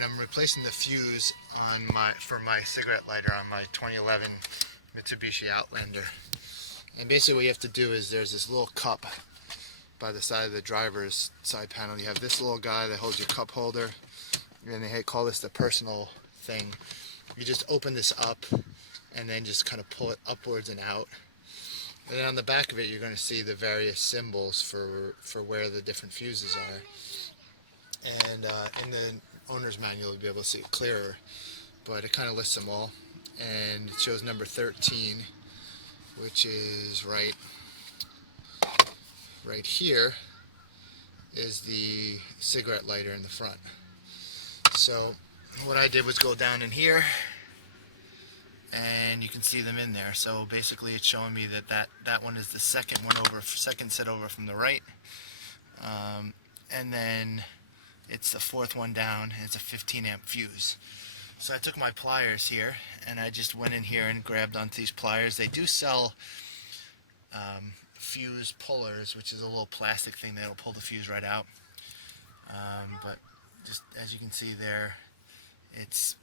Alright, I'm replacing the fuse for my cigarette lighter on my 2011 Mitsubishi Outlander. And basically what you have to do is there's this little cup by the side of the driver's side panel. You have this little guy that holds your cup holder, and they call this the personal thing. You just open this up and then just kind of pull it upwards and out. And then on the back of it you're going to see the various symbols for where the different fuses are. And in the owner's manual you'll be able to see it clearer, but it kind of lists them all, and it shows number 13, which is right here, is the cigarette lighter in the front. So what I did was go down in here, and you can see them in there. So basically it's showing me that one is the second set over from the right, and then it's the fourth one down, and it's a 15 amp fuse. So I took my pliers here and I just went in here and grabbed onto these pliers. They do sell fuse pullers, which is a little plastic thing that'll pull the fuse right out. But just as you can see there, it's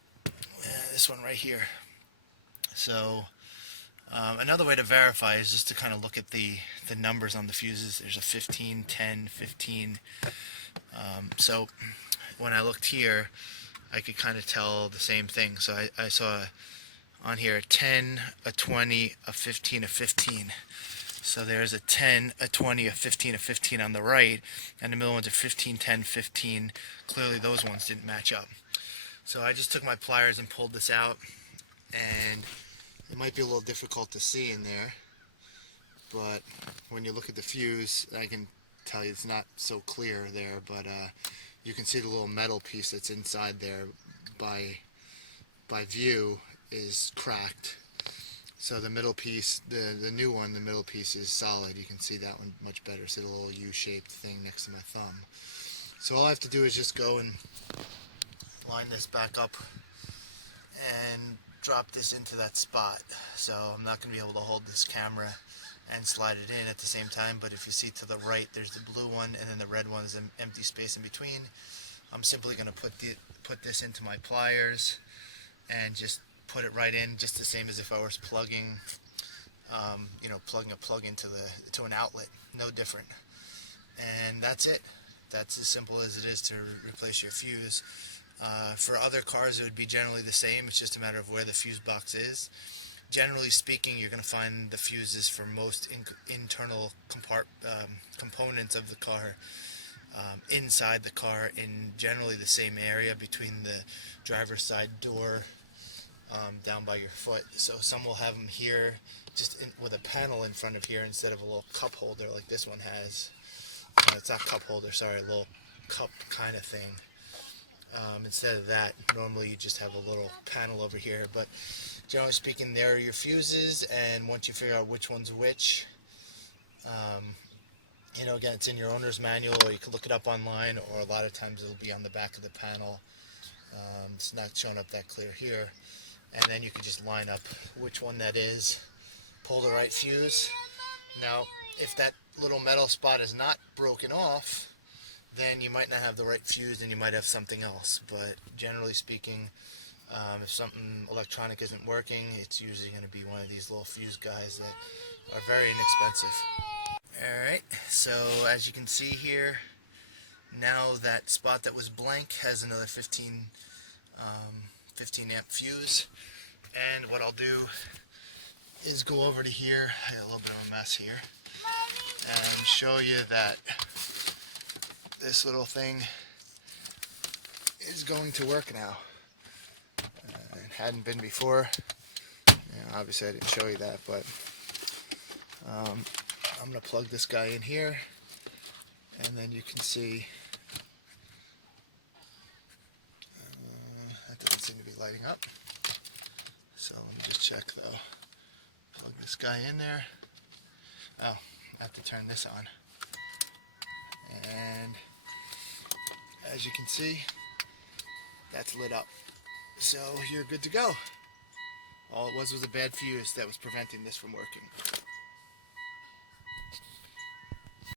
this one right here. So another way to verify is just to kind of look at the numbers on the fuses. There's a 15, 10, 15. So when I looked here, I could kind of tell the same thing. So I saw on here a 10, a 20, a 15, a 15. So there's a 10, a 20, a 15, a 15 on the right, and the middle ones are 15, 10, 15. Clearly those ones didn't match up. So I just took my pliers and pulled this out, and it might be a little difficult to see in there, but when you look at the fuse, I can tell you it's not so clear there, but you can see the little metal piece that's inside there by view is cracked. So the middle piece, the new one, the middle piece is solid. You can see that one much better. See the little U-shaped thing next to my thumb. So all I have to do is just go and line this back up and drop this into that spot. So I'm not going to be able to hold this camera and slide it in at the same time, but if you see to the right, there's the blue one, and then the red one is an empty space in between. I'm simply going to put this into my pliers and just put it right in, just the same as if I was plugging, plugging a plug into an outlet. No different. And that's it. That's as simple as it is to replace your fuse. For other cars, it would be generally the same. It's just a matter of where the fuse box is. Generally speaking, you're going to find the fuses for most internal components of the car inside the car, in generally the same area between the driver's side door down by your foot. So some will have them here just with a panel in front of here instead of a little cup holder like this one has. It's not cup holder, sorry, a little cup kind of thing. Instead of that, normally you just have a little panel over here, but generally speaking, there are your fuses, and once you figure out which one's which, again, it's in your owner's manual, or you can look it up online, or a lot of times it'll be on the back of the panel. It's not showing up that clear here, and then you can just line up which one that is, pull the right fuse. Now, if that little metal spot is not broken off, then you might not have the right fuse and you might have something else. But generally speaking, if something electronic isn't working, it's usually going to be one of these little fuse guys that are very inexpensive. Alright, so as you can see here, now that spot that was blank has another 15 amp fuse. And what I'll do is go over to here, I got a little bit of a mess here, and show you that this little thing is going to work now. It hadn't been before. Obviously I didn't show you that, but I'm going to plug this guy in here, and then you can see that doesn't seem to be lighting up. So let me just check though. Plug this guy in there. Oh, I have to turn this on. And as you can see, that's lit up. So you're good to go. All it was a bad fuse that was preventing this from working.